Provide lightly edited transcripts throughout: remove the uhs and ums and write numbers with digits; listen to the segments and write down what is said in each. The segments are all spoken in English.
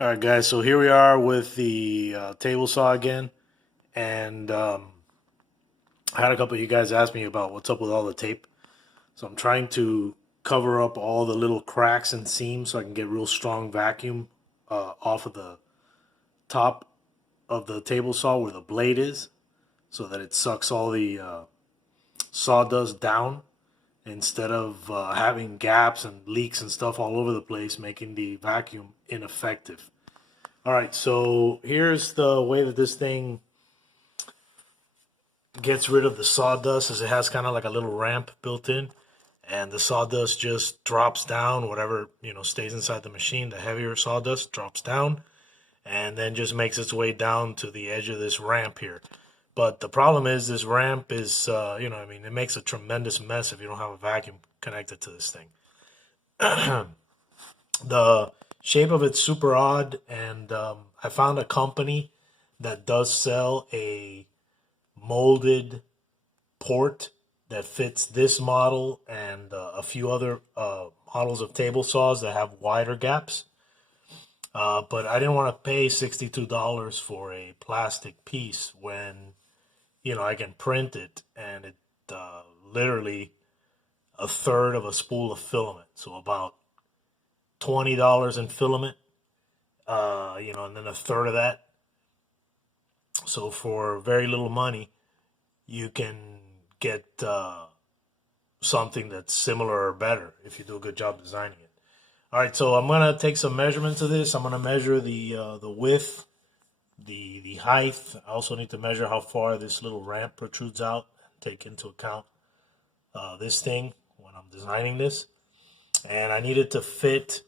All right, guys. So here we are with the table saw again, and I had a couple of you guys ask me about what's up with all the tape. So I'm trying to cover up all the little cracks and seams so I can get real strong vacuum off of the top of the table saw where the blade is, so that it sucks all the sawdust down instead of having gaps and leaks and stuff all over the place, making the vacuum ineffective. All right, so here's the way that this thing gets rid of the sawdust, as it has kind of like a little ramp built in, and the sawdust just drops down. Whatever stays inside the machine, the heavier sawdust drops down, and then just makes its way down to the edge of this ramp here. But the problem is this ramp is, it makes a tremendous mess if you don't have a vacuum connected to this thing. The shape of it's super odd, and I found a company that does sell a molded port that fits this model and a few other models of table saws that have wider gaps. But I didn't want to pay $62 for a plastic piece when I can print it, and it literally a third of a spool of filament, so about $20 in filament, and then a third of that. So for very little money, you can get something that's similar or better if you do a good job designing it. All right, so I'm gonna take some measurements of this. I'm gonna measure the width, the height. I also need to measure how far this little ramp protrudes out and take into account this thing when I'm designing this. And I needed to fit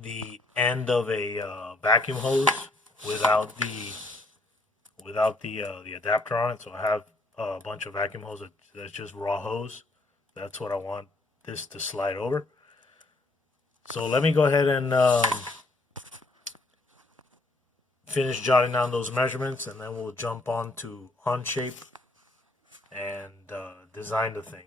the end of a vacuum hose without the adapter on it. So I have a bunch of vacuum hose that's just raw hose. That's what I want this to slide over. So let me go ahead and finish jotting down those measurements, and then we'll jump on to OnShape and design the thing.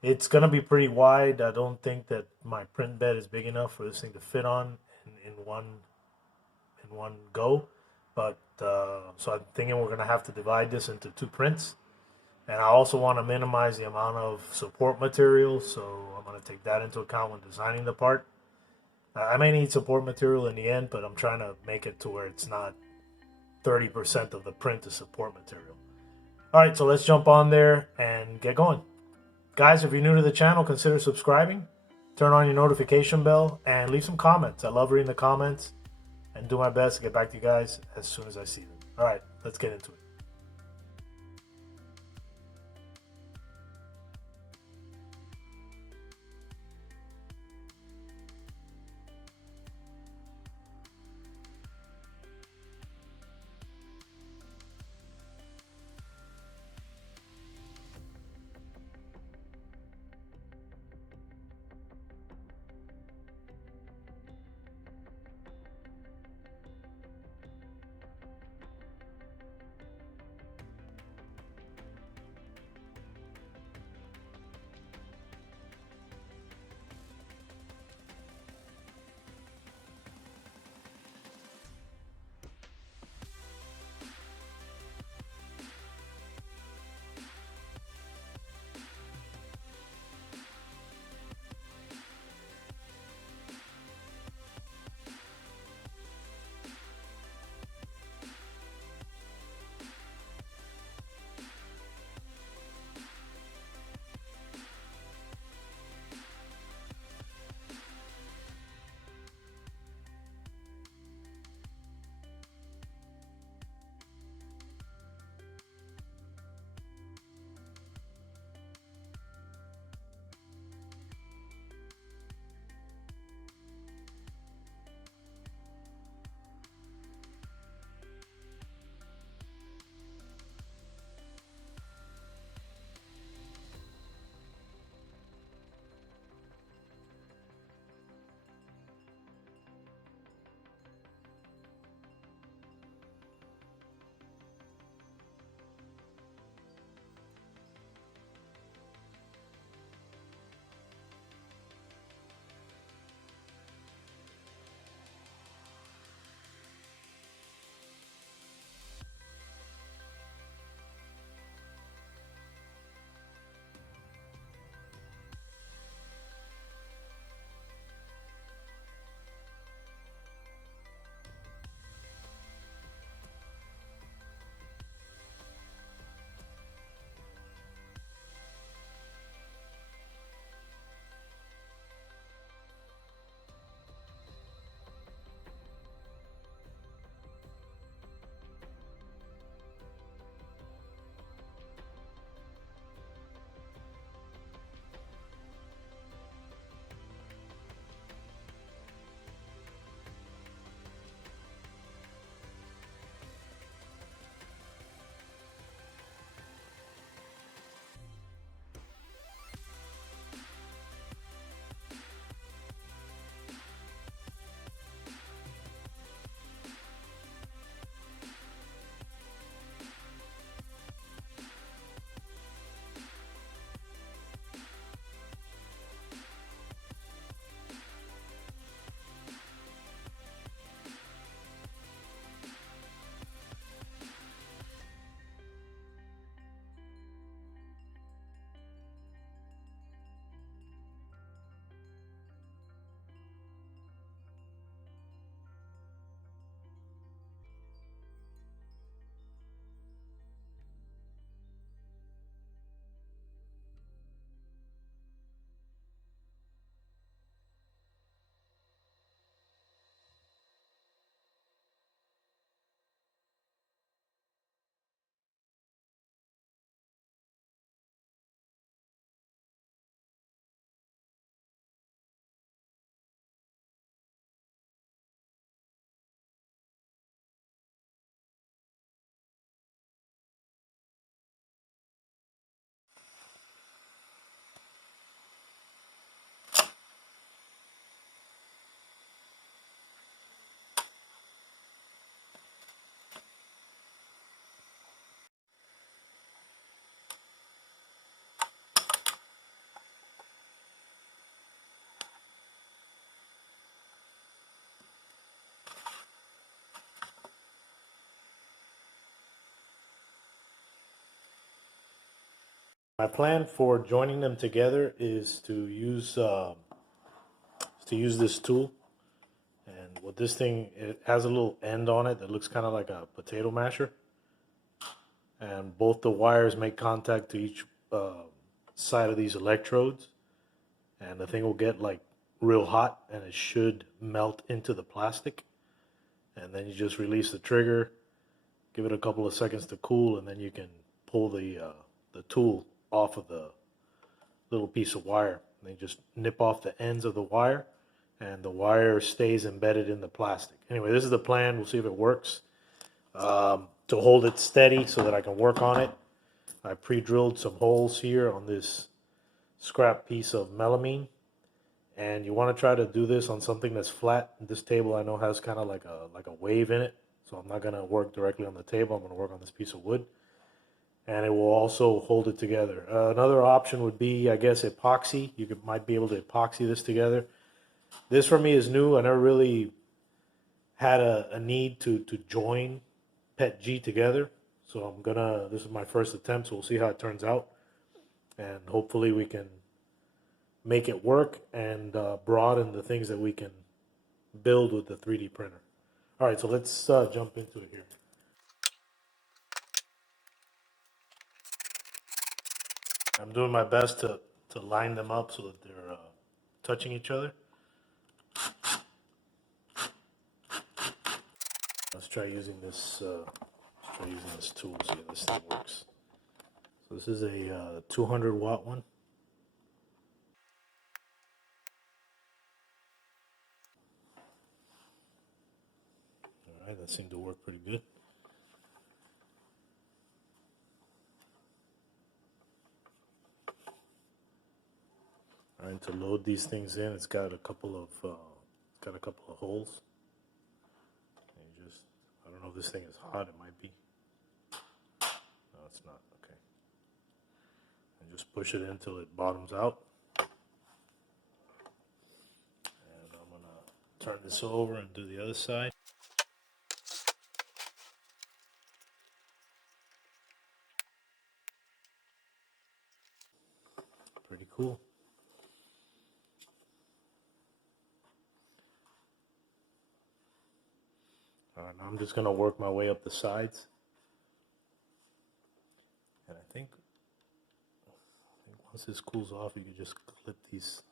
It's gonna be pretty wide. I don't think that my print bed is big enough for this thing to fit on in one go. But so I'm thinking we're gonna have to divide this into two prints, and I also want to minimize the amount of support material, so I'm gonna take that into account when designing the part. I may need support material in the end, but I'm trying to make it to where it's not 30% of the print is support material. All right, so let's jump on there and get going. Guys, if you're new to the channel, consider subscribing, turn on your notification bell, and leave some comments. I love reading the comments and do my best to get back to you guys as soon as I see them. All right, let's get into it. My plan for joining them together is to use this tool. And with this thing, it has a little end on it that looks kind of like a potato masher. And both the wires make contact to each side of these electrodes. And the thing will get like real hot and it should melt into the plastic. And then you just release the trigger, give it a couple of seconds to cool, and then you can pull the tool off of the little piece of wire. And then just nip off the ends of the wire, and the wire stays embedded in the plastic. Anyway, this is the plan. We'll see if it works. To hold it steady so that I can work on it, I pre-drilled some holes here on this scrap piece of melamine. And you want to try to do this on something that's flat. This table I know has kind of like a wave in it, so I'm not going to work directly on the table. I'm going to work on this piece of wood, and it will also hold it together. Another option would be, I guess, epoxy. Might be able to epoxy this together. This for me is new. I never really had a need to join PETG together, so this is my first attempt, so we'll see how it turns out, and hopefully we can make it work and broaden the things that we can build with the 3D printer. All right, so let's jump into it here. I'm doing my best to line them up so that they're touching each other. Let's try using this. Tool. See if this thing works. So this is a 200 watt one. All right, that seemed to work pretty good. All right, to load these things in, it's got a couple of holes. And I don't know if this thing is hot. It might be. No, it's not. Okay. And just push it in until it bottoms out. And I'm gonna turn this over and do the other side. Pretty cool. All right, now I'm just gonna work my way up the sides. And I think once this cools off, you can just clip these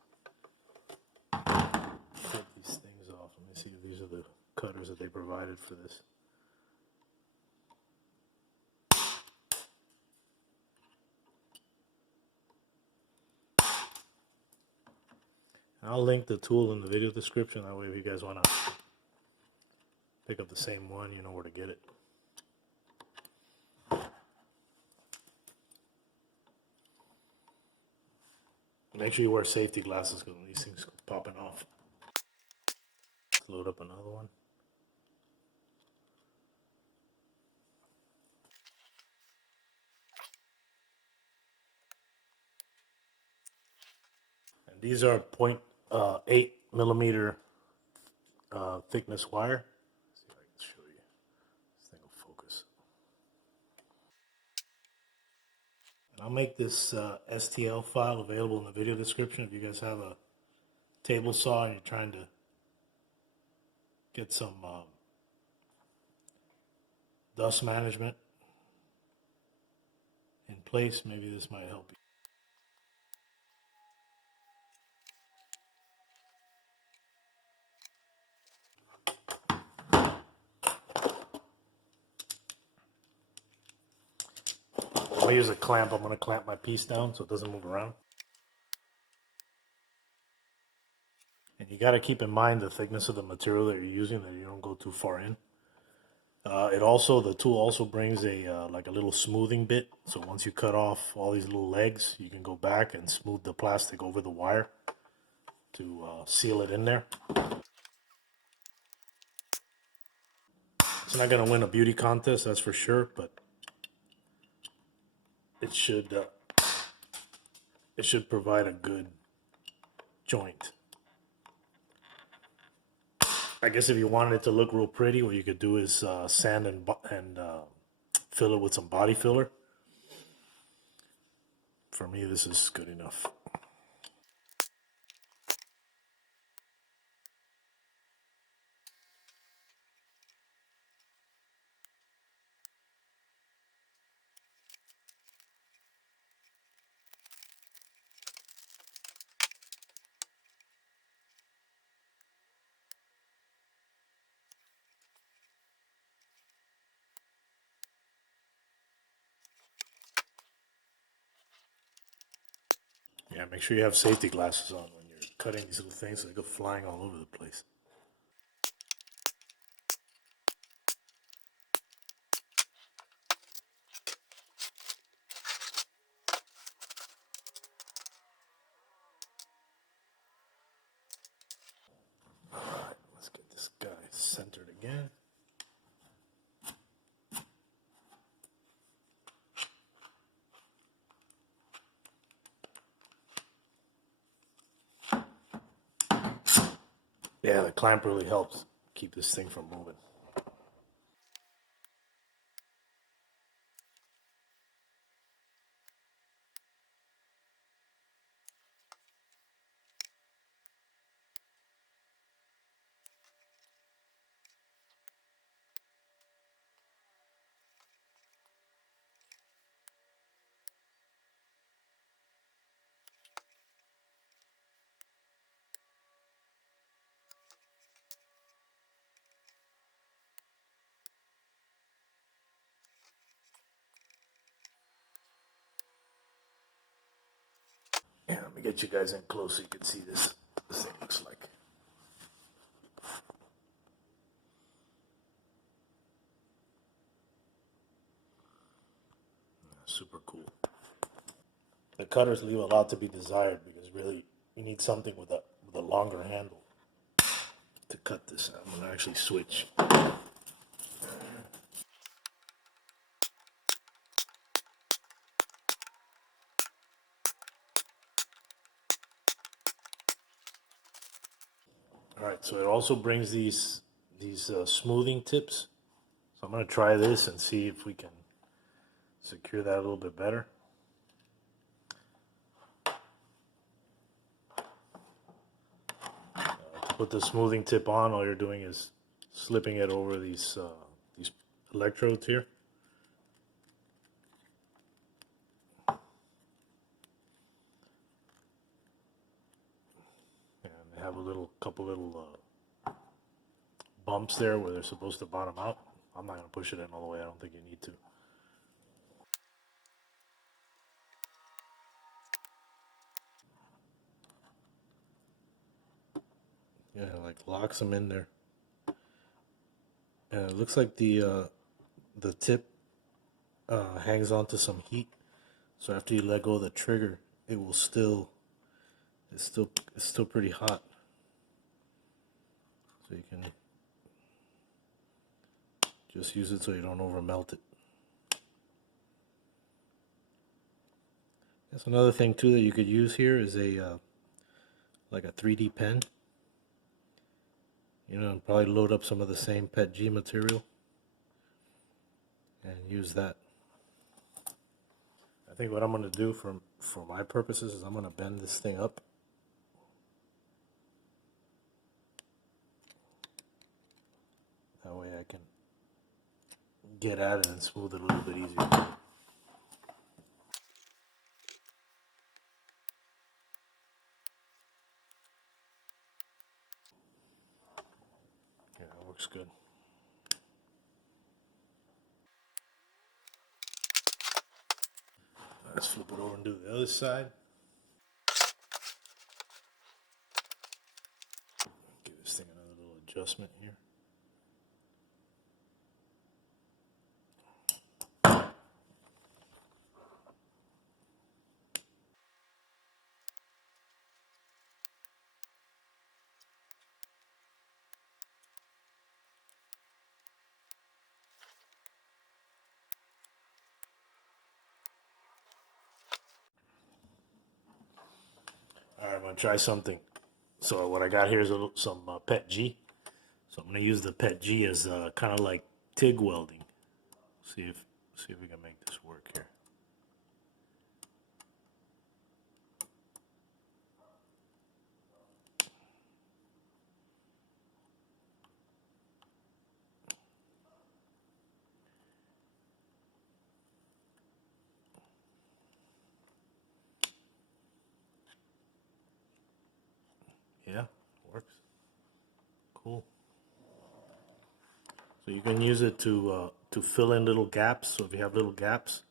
things off. Let me see if these are the cutters that they provided for this. I'll link the tool in the video description. That way, if you guys want to pick up the same one, you know where to get it. Make sure you wear safety glasses because these things go popping off. Let's load up another one. And these are 0.8 millimeter thickness wire. Let's see if I can show you. This thing will focus. And I'll make this STL file available in the video description if you guys have a table saw and you're trying to get some dust management in place. Maybe this might help you. I'm going to use a clamp. I'm going to clamp my piece down so it doesn't move around. And you got to keep in mind the thickness of the material that you're using, that you don't go too far in. The tool also brings like a little smoothing bit. So once you cut off all these little legs, you can go back and smooth the plastic over the wire to seal it in there. It's not going to win a beauty contest, that's for sure, but it should provide a good joint. I guess if you wanted it to look real pretty, what you could do is sand and fill it with some body filler for me, this is good enough. Yeah, make sure you have safety glasses on when you're cutting these little things so they go flying all over the place. Alright, let's get this guy centered again. Yeah, the clamp really helps keep this thing from moving. Yeah, let me get you guys in close so you can see this thing looks like. Super cool. The cutters leave a lot to be desired because really you need something with a longer handle to cut this out. I'm gonna actually switch. All right, so it also brings these smoothing tips. So I'm gonna try this and see if we can secure that a little bit better. To put the smoothing tip on, all you're doing is slipping it over these electrodes here. And they have a couple little bumps there where they're supposed to bottom out. I'm not gonna push it in all the way. I don't think you need to. Yeah, like locks them in there. And it looks like the tip hangs onto some heat. So after you let go of the trigger, it will it's still pretty hot. So you can just use it so you don't over melt it. That's another thing too that you could use here is like a 3D pen. You know, and probably load up some of the same PETG material and use that. I think what I'm going to do for my purposes is I'm going to bend this thing up. That way I can get at it and smooth it a little bit easier. Yeah, that works good. Let's flip it over and do the other side. Give this thing another little adjustment here. All right, I'm going to try something. So what I got here is some PETG. So I'm going to use the PETG as kind of like TIG welding. See if we can make this work here. Yeah, works. Cool. So you can use it to fill in little gaps. So if you have little gaps,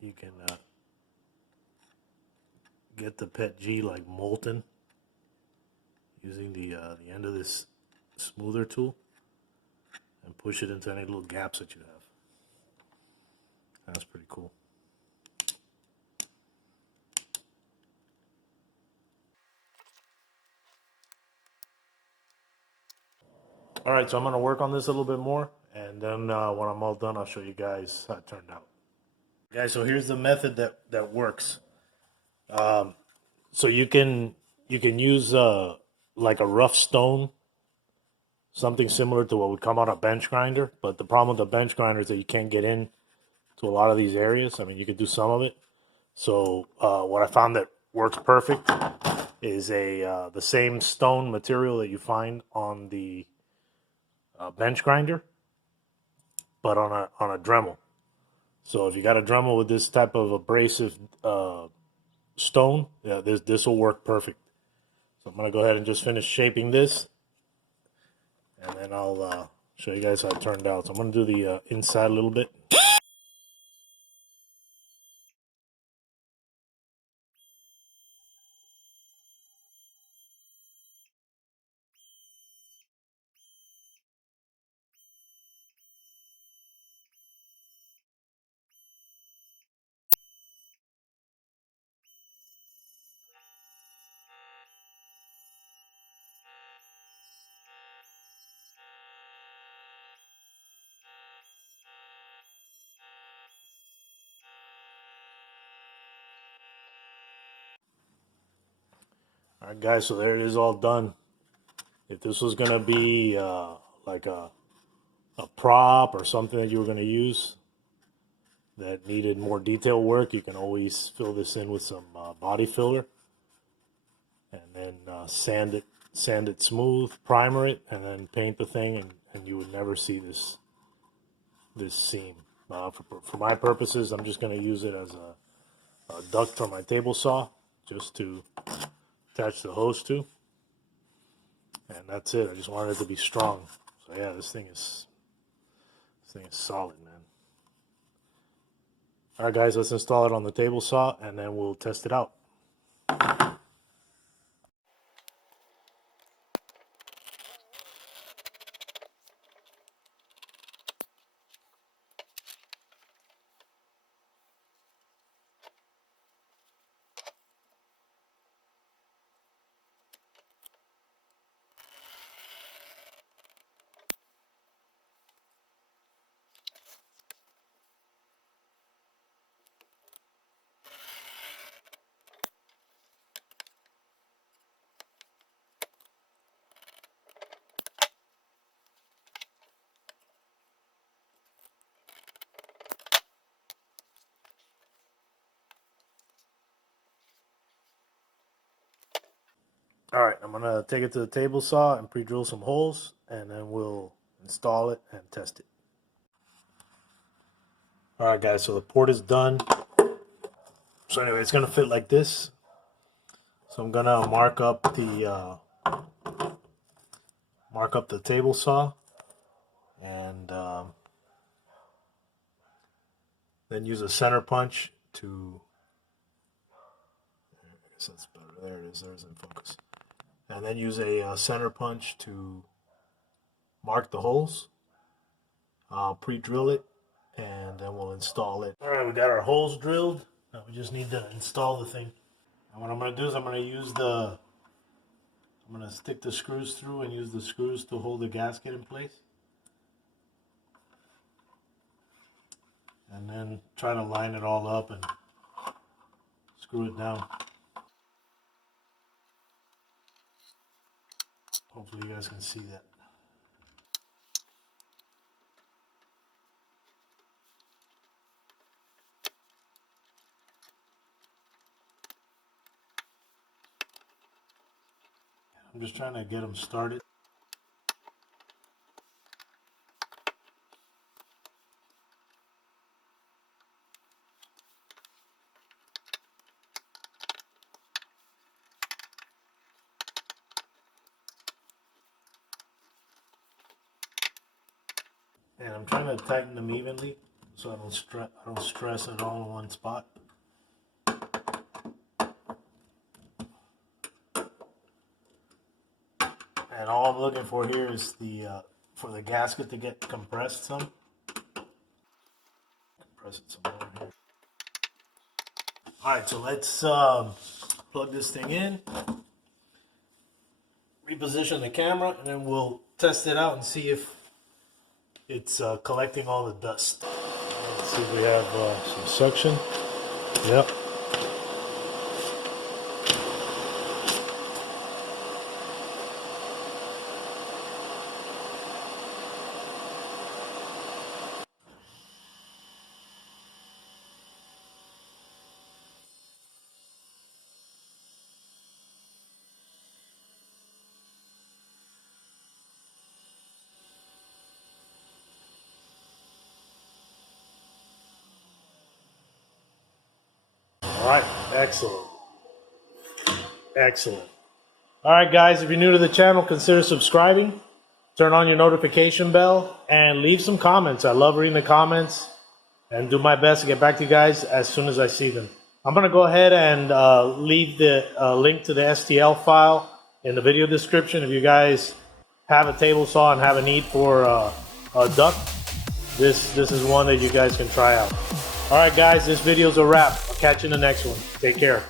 you can get the PETG like molten using the end of this smoother tool and push it into any little gaps that you have. That's pretty cool. All right, so I'm going to work on this a little bit more, and then when I'm all done, I'll show you guys how it turned out. Guys, so here's the method that works. So you can use like a rough stone, something similar to what would come out a bench grinder. But the problem with the bench grinder is that you can't get in to a lot of these areas. I mean, you could do some of it. So what I found that works perfect is the same stone material that you find on the bench grinder, but on a Dremel. So if you got a Dremel with this type of abrasive stone, yeah, this will work perfect. So I'm gonna go ahead and just finish shaping this, and then I'll show you guys how it turned out. So I'm gonna do the inside a little bit. All right, guys. So there it is, all done. If this was gonna be like a prop or something that you were gonna use that needed more detail work, you can always fill this in with some body filler, and then sand it smooth, primer it, and then paint the thing, and you would never see this seam. For my purposes, I'm just going to use it as a duct for my table saw, just to attach the hose to, and that's it. I just wanted it to be strong. So yeah, this thing is solid, man. All right, guys, let's install it on the table saw, and then we'll test it out. All right, I'm gonna take it to the table saw and pre-drill some holes, and then we'll install it and test it. All right, guys, so the port is done. So anyway, it's gonna fit like this. So I'm gonna mark up the table saw, and then use a center punch to. I guess that's better. There it is. There's in focus. And then use a center punch to mark the holes. I'll pre-drill it, and then we'll install it. All right, we got our holes drilled. Now we just need to install the thing. And what I'm gonna do is I'm gonna stick the screws through and use the screws to hold the gasket in place. And then try to line it all up and screw it down. Hopefully you guys can see that. I'm just trying to get them started. and I'm trying to tighten them evenly so I don't stress it all in one spot. And all I'm looking for here is the for the gasket to get compressed some. Compress it some more here. All right, so let's plug this thing in, reposition the camera, and then we'll test it out and see if it's collecting all the dust. Let's see if we have some suction. Yep. All right, excellent. Excellent. All right, guys, if you're new to the channel, consider subscribing, turn on your notification bell, and leave some comments. I love reading the comments and do my best to get back to you guys as soon as I see them. I'm going to go ahead and leave the link to the STL file in the video description. If you guys have a table saw and have a need for a duct, this is one that you guys can try out. All right, guys, this video's a wrap. I'll catch you in the next one. Take care.